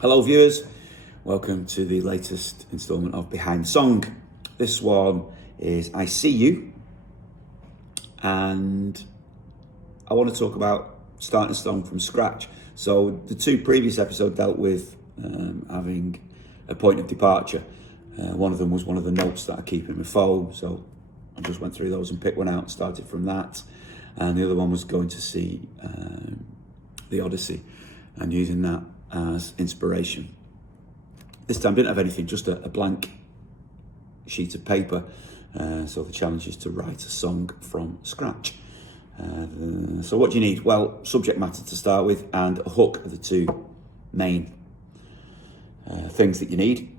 Hello viewers, welcome to the latest instalment of Behind the Song. This one is I See You, and I want to talk about starting a song from scratch. So the two previous episodes dealt with having a point of departure. One of them was one of the notes that I keep in my phone, so I just went through those and picked one out and started from that. And the other one was going to see the Odyssey and using that as inspiration. This time I didn't have anything, just a blank sheet of paper. So the challenge is to write a song from scratch. So what do you need? Well, subject matter to start with and a hook are the two main things that you need.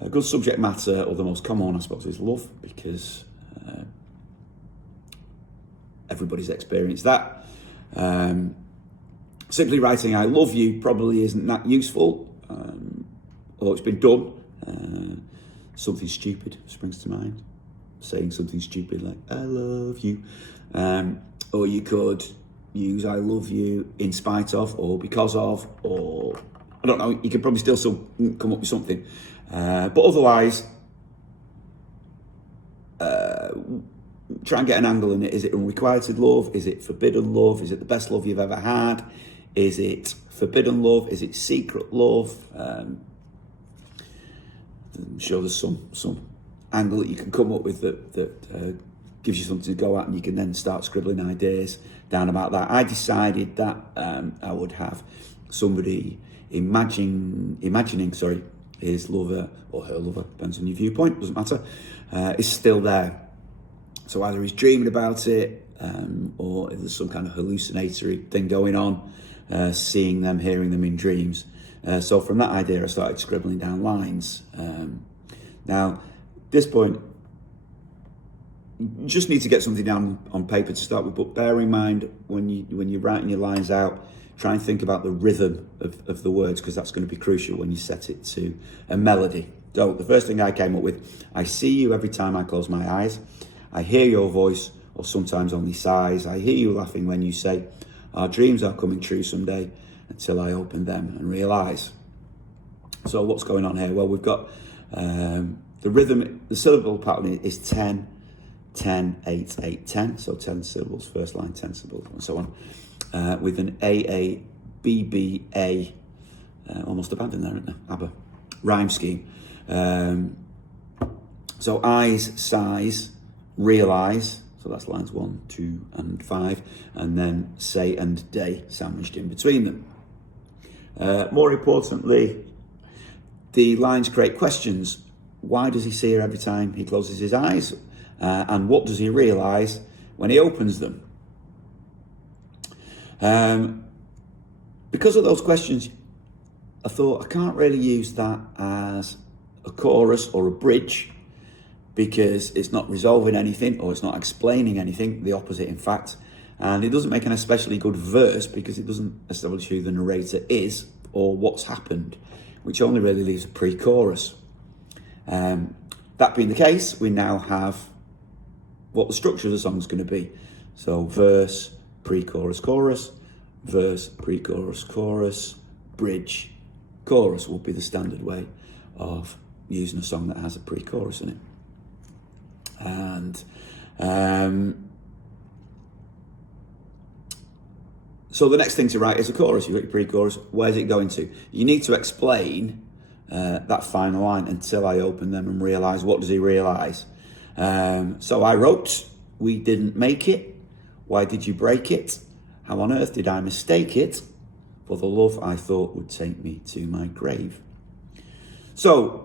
A good subject matter, or the most common one I suppose, is love, because everybody's experienced that. Simply writing I love you probably isn't that useful, although it's been done. Something stupid springs to mind. Saying something stupid like I love you. Or you could use I love you in spite of, or because of, or I don't know, you could probably still come up with something. But otherwise, try and get an angle in it. Is it unrequited love? Is it forbidden love? Is it the best love you've ever had? Is it forbidden love? Is it secret love? I'm sure there's some angle that you can come up with that gives you something to go at, and you can then start scribbling ideas down about that. I decided that I would have somebody imagining his lover or her lover, depends on your viewpoint, doesn't matter, is still there. So either he's dreaming about it, or if there's some kind of hallucinatory thing going on, seeing them, hearing them in dreams. So from that idea, I started scribbling down lines. Now, at this point, you just need to get something down on paper to start with, but bear in mind when you're writing your lines out, try and think about the rhythm of the words, because that's going to be crucial when you set it to a melody. So the first thing I came up with, I see you every time I close my eyes. I hear your voice, or sometimes only sighs. I hear you laughing when you say, our dreams are coming true someday, until I open them and realise. So what's going on here? Well, we've got the rhythm, the syllable pattern is 10, 10, 8, 8, 10. So 10 syllables, first line, 10 syllables, and so on. With an AA, BB, A, almost abandoned there, isn't there? ABBA, rhyme scheme. So eyes, sighs, realise, so that's lines 1, 2, and 5, and then say and day sandwiched in between them. More importantly, the lines create questions. Why does he see her every time he closes his eyes? And what does he realise when he opens them? Because of those questions, I thought I can't really use that as a chorus or a bridge, because it's not resolving anything, or it's not explaining anything, the opposite in fact. And it doesn't make an especially good verse, because it doesn't establish who the narrator is or what's happened, which only really leaves a pre-chorus. That being the case, we now have what the structure of the song is going to be. So verse, pre-chorus, chorus, verse, pre-chorus, chorus, bridge, chorus will be the standard way of using a song that has a pre-chorus in it. And so the next thing to write is a chorus. You've got your pre-chorus. Where's it going to? You need to explain that final line, until I open them and realise. What does he realise? So I wrote, we didn't make it. Why did you break it? How on earth did I mistake it for the love I thought would take me to my grave? So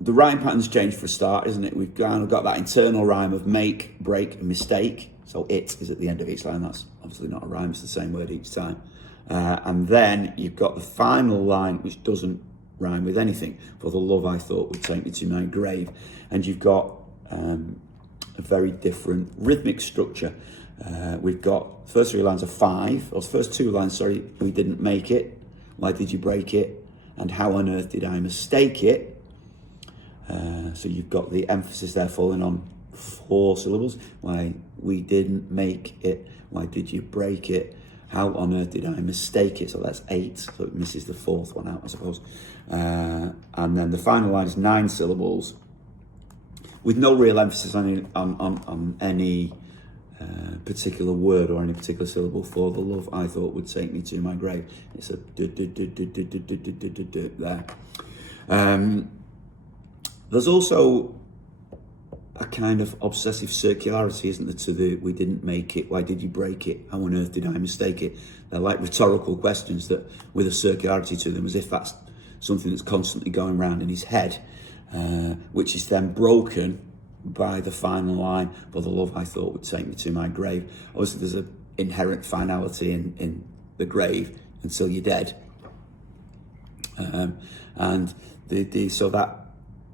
the rhyme pattern's changed for a start, isn't it? We've kind of got that internal rhyme of make, break, and mistake. So it is at the end of each line. That's obviously not a rhyme, it's the same word each time. And then you've got the final line, which doesn't rhyme with anything. For the love I thought would take me to my grave. And you've got a very different rhythmic structure. We've got first three lines are 5, or first two lines, sorry, we didn't make it. Why did you break it? And how on earth did I mistake it? So you've got the emphasis there falling on 4 syllables. Why we didn't make it. Why did you break it? how on earth did I mistake it? So that's 8, so it misses the 4th one out, I suppose. And then the final line is 9 syllables, with no real emphasis on any particular word or any particular syllable. For the love I thought would take me to my grave. It's a there. There's also a kind of obsessive circularity, isn't there, to the we didn't make it, why did you break it, how on earth did I mistake it? They're like rhetorical questions that with a circularity to them, as if that's something that's constantly going around in his head, which is then broken by the final line, for the love I thought would take me to my grave. Obviously there's an inherent finality in the grave until you're dead. And so that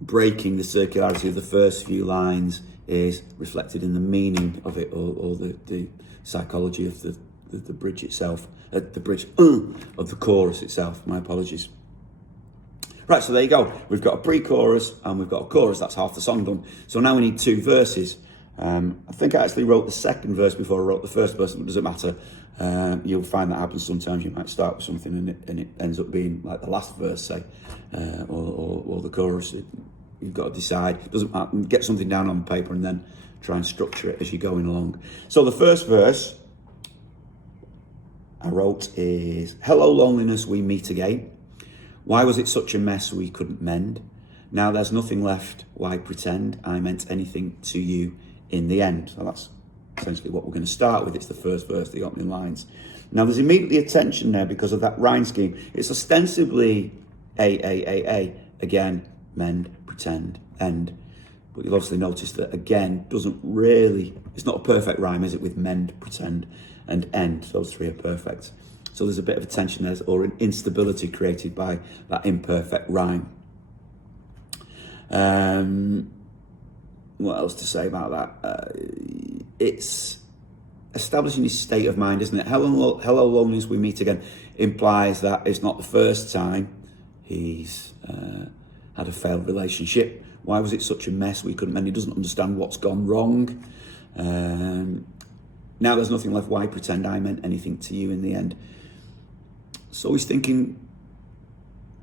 breaking the circularity of the first few lines is reflected in the meaning of it, or the psychology of the bridge itself, the bridge of the chorus itself. My apologies. Right, so there you go. We've got a pre-chorus and we've got a chorus. That's half the song done. So now we need 2 verses. I think I actually wrote the second verse before I wrote the first verse, but it doesn't matter. You'll find that happens sometimes. You might start with something and it ends up being like the last verse, say, or the chorus. You've got to decide. It doesn't matter. Get something down on paper and then try and structure it as you're going along. So the first verse I wrote is, hello loneliness, we meet again. Why was it such a mess we couldn't mend? Now there's nothing left, why pretend I meant anything to you in the end? So that's essentially what we're going to start with. It's the first verse, the opening lines. Now there's immediately a tension there because of that rhyme scheme. It's ostensibly A, again, mend, pretend, end. But you'll obviously notice that again doesn't really, it's not a perfect rhyme, is it, with mend, pretend, and end. Those 3 are perfect. So there's a bit of a tension there, or an instability created by that imperfect rhyme. What else to say about that? It's establishing his state of mind, isn't it? Hello loneliness, we meet again implies that it's not the first time he's had a failed relationship. Why was it such a mess we couldn't mend? He doesn't understand what's gone wrong. Now there's nothing left, why pretend I meant anything to you in the end? So he's thinking,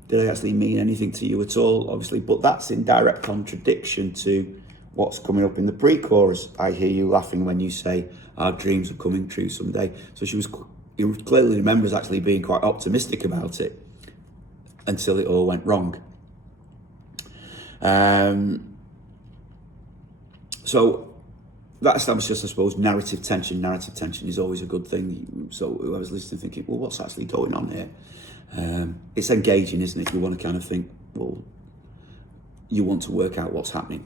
did I actually mean anything to you at all? Obviously, but that's in direct contradiction to what's coming up in the pre-chorus. I hear you laughing when you say our dreams are coming true someday. So he clearly remembers actually being quite optimistic about it until it all went wrong. So that establishes, I suppose, narrative tension. Narrative tension is always a good thing. So whoever's listening thinking, well, what's actually going on here? It's engaging, isn't it? You want to kind of think, well, you want to work out what's happening.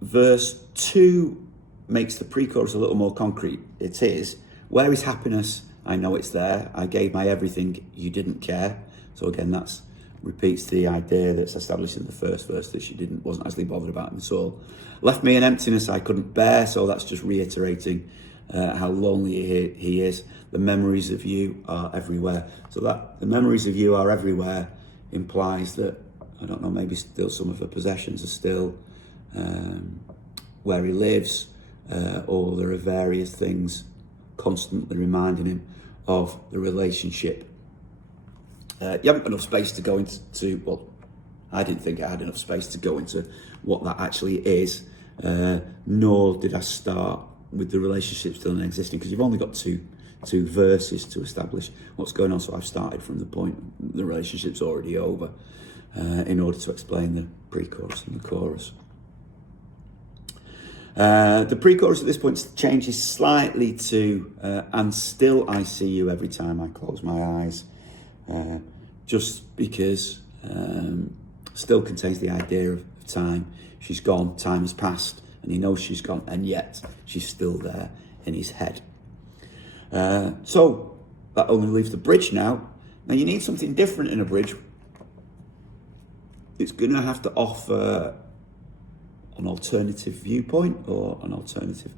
Verse 2 makes the pre-chorus a little more concrete. It is, where is happiness? I know it's there. I gave my everything. You didn't care. So again, that's repeats the idea that's established in the first verse that she wasn't actually bothered about at all. Left me an emptiness I couldn't bear, so that's just reiterating how lonely he is. The memories of you are everywhere. So that the memories of you are everywhere implies that, I don't know, maybe still some of her possessions are still where he lives, or there are various things constantly reminding him of the relationship. You haven't got enough space to go into, well, I didn't think I had enough space to go into what that actually is, nor did I start with the relationship still existing, because you've only got two verses to establish what's going on. So I've started from the point the relationship's already over in order to explain the pre-chorus and the chorus. The pre-chorus at this point changes slightly to and still I see you every time I close my eyes. Just because still contains the idea of time. She's gone, time has passed, and he knows she's gone, and yet she's still there in his head. So that only leaves the bridge now. Now you need something different in a bridge. It's going to have to offer an alternative viewpoint or an alternative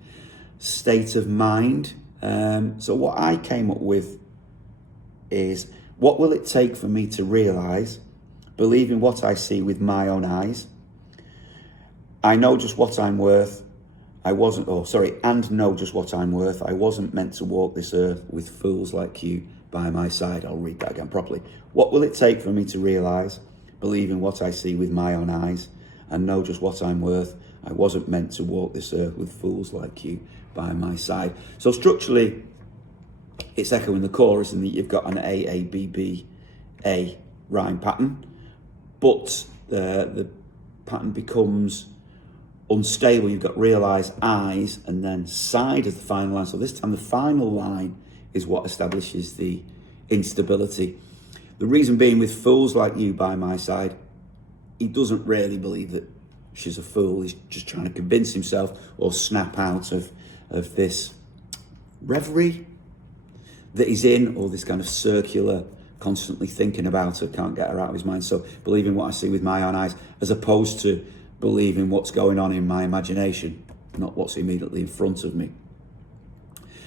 state of mind. So what I came up with is, what will it take for me to realise, believe in what I see with my own eyes? I know just what I'm worth. and know just what I'm worth. I wasn't meant to walk this earth with fools like you by my side. I'll read that again properly. What will it take for me to realise, believe in what I see with my own eyes, and know just what I'm worth? I wasn't meant to walk this earth with fools like you by my side. So structurally, it's echoing the chorus in that you've got an A, A, B, B, A rhyme pattern, but the pattern becomes unstable. You've got realise, eyes, and then side as the final line. So this time the final line is what establishes the instability. The reason being, with fools like you by my side, he doesn't really believe that she's a fool. He's just trying to convince himself or snap out of this reverie that he's in, or this kind of circular, constantly thinking about her, can't get her out of his mind. So believing what I see with my own eyes, as opposed to believing what's going on in my imagination, not what's immediately in front of me.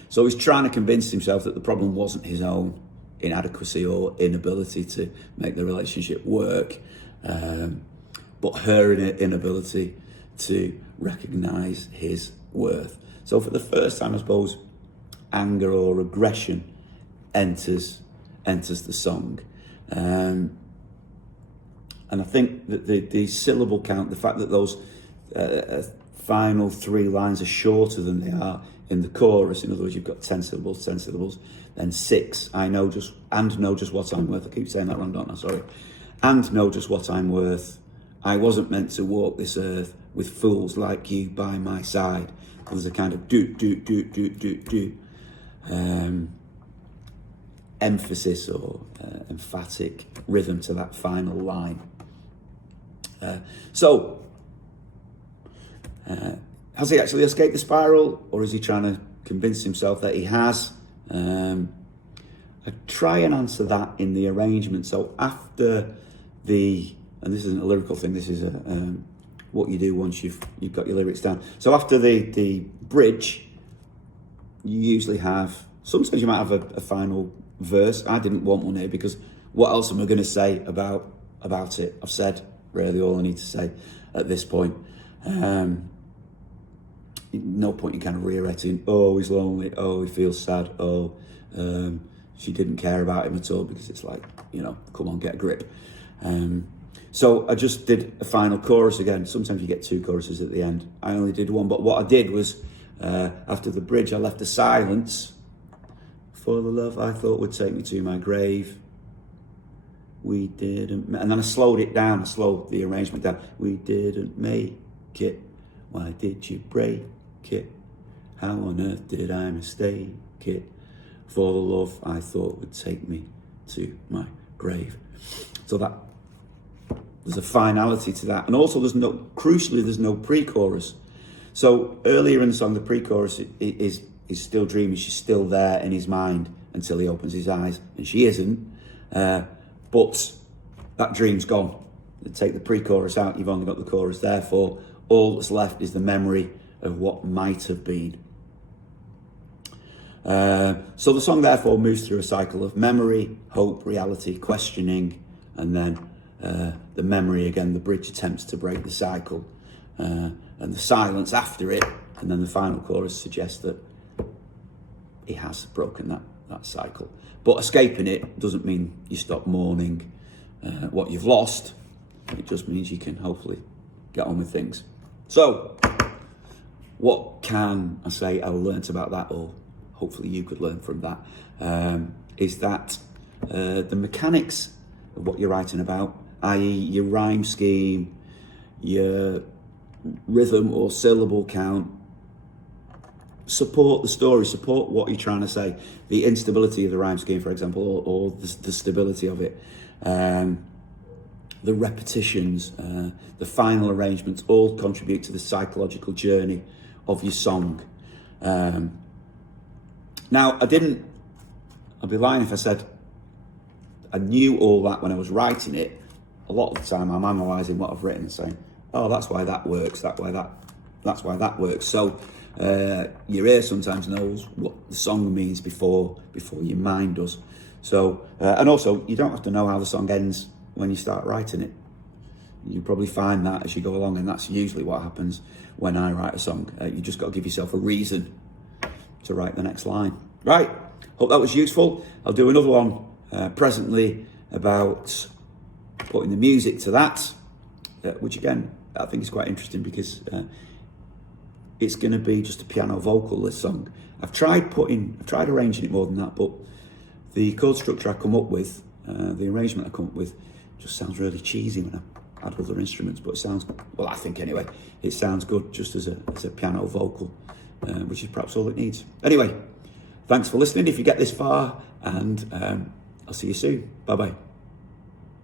So he's trying to convince himself that the problem wasn't his own inadequacy or inability to make the relationship work, but her inability to recognise his worth. So for the first time, I suppose, anger or aggression enters the song. And I think that the syllable count, the fact that those final 3 lines are shorter than they are in the chorus, in other words, you've got 10 syllables, then 6, know just what I'm worth. I keep saying that wrong, don't I? Sorry. And know just what I'm worth. I wasn't meant to walk this earth with fools like you by my side. There's a kind of emphasis or emphatic rhythm to that final line. Has he actually escaped the spiral, or is he trying to convince himself that he has? I try and answer that in the arrangement. So after and this isn't a lyrical thing, this is what you do once you've got your lyrics down. So after the bridge, you usually sometimes you might have a final verse. I didn't want one here because what else am I going to say about it? I've said really all I need to say at this point. No point in kind of reiterating, oh, he's lonely, oh, he feels sad, oh, she didn't care about him at all, because it's like, come on, get a grip. So I just did a final chorus again. Sometimes you get 2 choruses at the end. I only did 1, but what I did was, after the bridge, I left a silence. For the love I thought would take me to my grave, we didn't. And then I slowed it down. I slowed the arrangement down. We didn't make it. Why did you break it? How on earth did I mistake it? For the love I thought would take me to my grave. So there's a finality to that. And also crucially, there's no pre-chorus. So earlier in the song, the pre-chorus is still dreaming. She's still there in his mind until he opens his eyes, and she isn't. But that dream's gone. Take the pre-chorus out, you've only got the chorus. Therefore, all that's left is the memory of what might have been. So the song therefore moves through a cycle of memory, hope, reality, questioning, and then the memory again. The bridge attempts to break the cycle, and the silence after it, and then the final chorus suggests that he has broken that cycle. But escaping it doesn't mean you stop mourning what you've lost. It just means you can hopefully get on with things. So, what can I say I learnt about that, or hopefully you could learn from that, is that the mechanics of what you're writing about, i.e. your rhyme scheme, your rhythm or syllable count, support the story, support what you're trying to say. The instability of the rhyme scheme, for example, or the stability of it, the repetitions, the final arrangements, all contribute to the psychological journey of your song. Now, I'd be lying if I said I knew all that when I was writing it. A lot of the time I'm analysing what I've written and saying, oh, that's why that works, that's why that works. So your ear sometimes knows what the song means before your mind does. So, and also, you don't have to know how the song ends when you start writing it. You probably find that as you go along, and that's usually what happens when I write a song. You just got to give yourself a reason to write the next line. Right, hope that was useful. I'll do another one presently about putting the music to that, which again, I think is quite interesting because it's going to be just a piano vocal, this song. I've tried arranging it more than that, but the chord structure I come up with, the arrangement I come up with, just sounds really cheesy when I add other instruments, but it sounds, well, I think anyway, it sounds good just as a piano vocal, which is perhaps all it needs. Anyway, thanks for listening if you get this far, and I'll see you soon. Bye-bye.